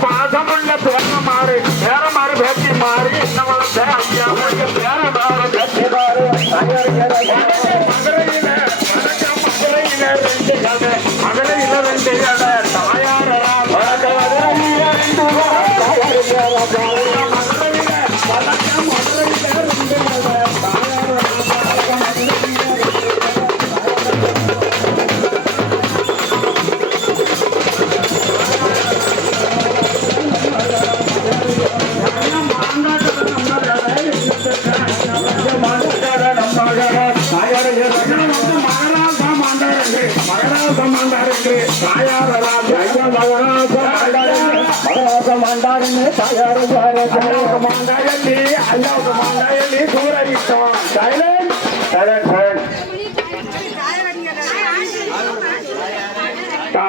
பாசமுள்ள பேரமாறு பேட்டி மாறி என்ன வளர்த்த ஐயா பேர மாறு பேட்டி மாறு மதுரையில ரெண்டு கடை தாயாரா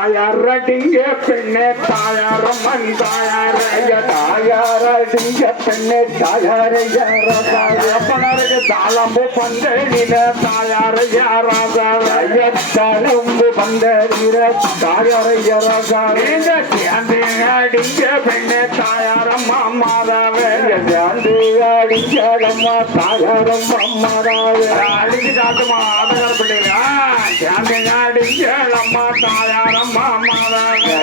தாயாரடிங்க பெண்ணே தாயாரம்மன் தாயாரடிங்க பெண்ணே தாயாரையாரப்பனருக்கு தாளம்பு பந்தனில தாயாரையாரம்பு பந்தனில தாயாரையாரடிங்க பெண்ணே தாயாரம்மா மாதாவே அடிக்காதம்மா தாயாரம்மா மாதாவே அடிச்சு காட்டுமா ஆதகர் பிள்ளைங்க அடிக்காதம்மா தாயாரம்மா மாதாவே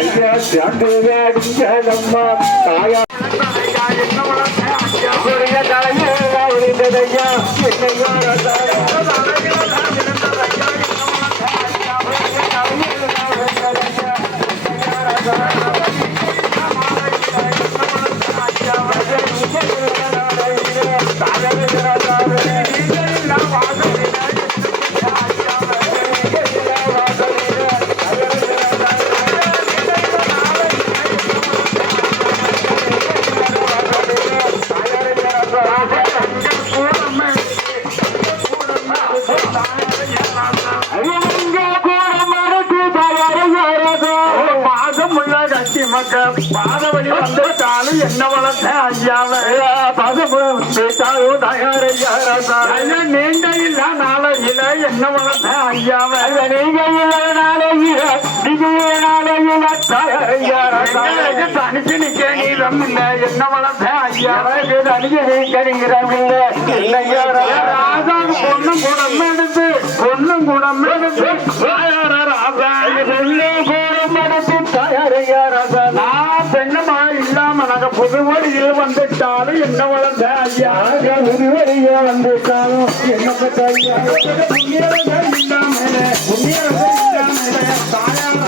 அடிக்காதம்மா தாயார் பாதவழி வந்துட்டாலும் என்ன வளர்த்த ஐயாவே நீங்க இல்ல நாளையில என்ன வளர்த்த ஐயாவே நீங்க இல்ல நாளையில தனிச்சு நிக்க நீளம் இல்ல என்ன வளர்த்த ஐயாவே தனிச்சு நிக்க நீளம் இல்ல ராஜாவுக்கு பொண்ணும் குடம் எடுத்து பெண்ணமா இல்லாம நாங்க புதுவழியில் வந்துட்டாலும் என்ன வளர்ந்த ஐயா புதுவழிய வந்துட்டாலும் என்ன பெற்ற ஐயா இல்லாமலே தாயார